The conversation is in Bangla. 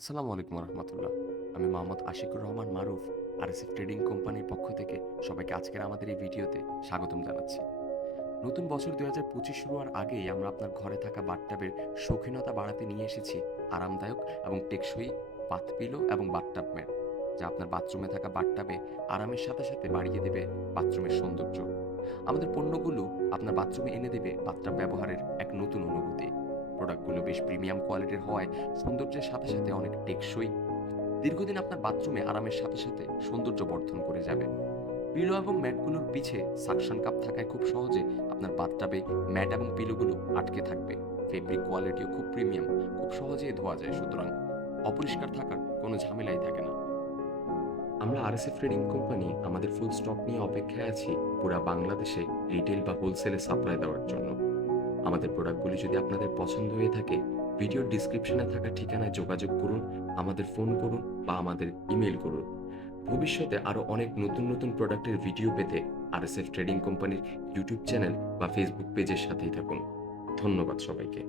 আসসালামু আলাইকুম রহমতুল্লাহ। আমি মোহাম্মদ আশিকুর রহমান মারুফ আরএসএফ ট্রেডিং কোম্পানির পক্ষ থেকে সবাইকে আজকের আমাদের এই ভিডিওতে স্বাগতম জানাচ্ছি। নতুন বছর 2025 শুরু হওয়ার আগেই আমরা আপনার ঘরে থাকা বাথটাবের শৌখিনতা বাড়াতে নিয়ে এসেছি আরামদায়ক এবং টেকসই বাথ পিলো এবং বাথটাব ম্যাট, যা আপনার বাথরুমে থাকা বাথটাবে আরামের সাথে সাথে বাড়িয়ে দেবে বাথরুমের সৌন্দর্য। আমাদের পণ্যগুলো আপনার বাথরুমে এনে দেবে বাথটাব ব্যবহারের এক নতুন অনুভূতি। প্রোডাক্টগুলো বেশ প্রিমিয়াম কোয়ালিটির হওয়ায় সৌন্দর্যের সাথে সাথে অনেক টেকসই, দীর্ঘদিন আপনার বাথরুমে আরামের সাথে সাথে সৌন্দর্য বর্ধন করে যাবে। পিলো এবং ম্যাটগুলোর পিছে সাকশন কাপ থাকায় খুব সহজে আপনার বাথটাবে ম্যাট এবং পিলোগুলো আটকে থাকবে। ফেব্রিক কোয়ালিটিও খুব প্রিমিয়াম, খুব সহজেই ধোয়া যায়, সুতরাং অপরিষ্কার থাকার কোনো ঝামেলাই থাকে না। আমরা আরএসএফ ট্রেডিং কোম্পানি আমাদের ফুল স্টক নিয়ে অপেক্ষায় আছি পুরা বাংলাদেশে রিটেল বা হোলসেলে সাপ্লাই দেওয়ার জন্য। আমাদের প্রোডাক্টগুলি যদি আপনাদের পছন্দ হয়ে থাকে, ভিডিওর ডিসক্রিপশনে থাকা ঠিকানায় যোগাযোগ করুন, আমাদের ফোন করুন বা আমাদের ইমেল করুন। ভবিষ্যতে আরও অনেক নতুন নতুন প্রোডাক্টের ভিডিও পেতে আরএসএফ ট্রেডিং কোম্পানির ইউটিউব চ্যানেল বা ফেসবুক পেজের সাথেই থাকুন। ধন্যবাদ সবাইকে।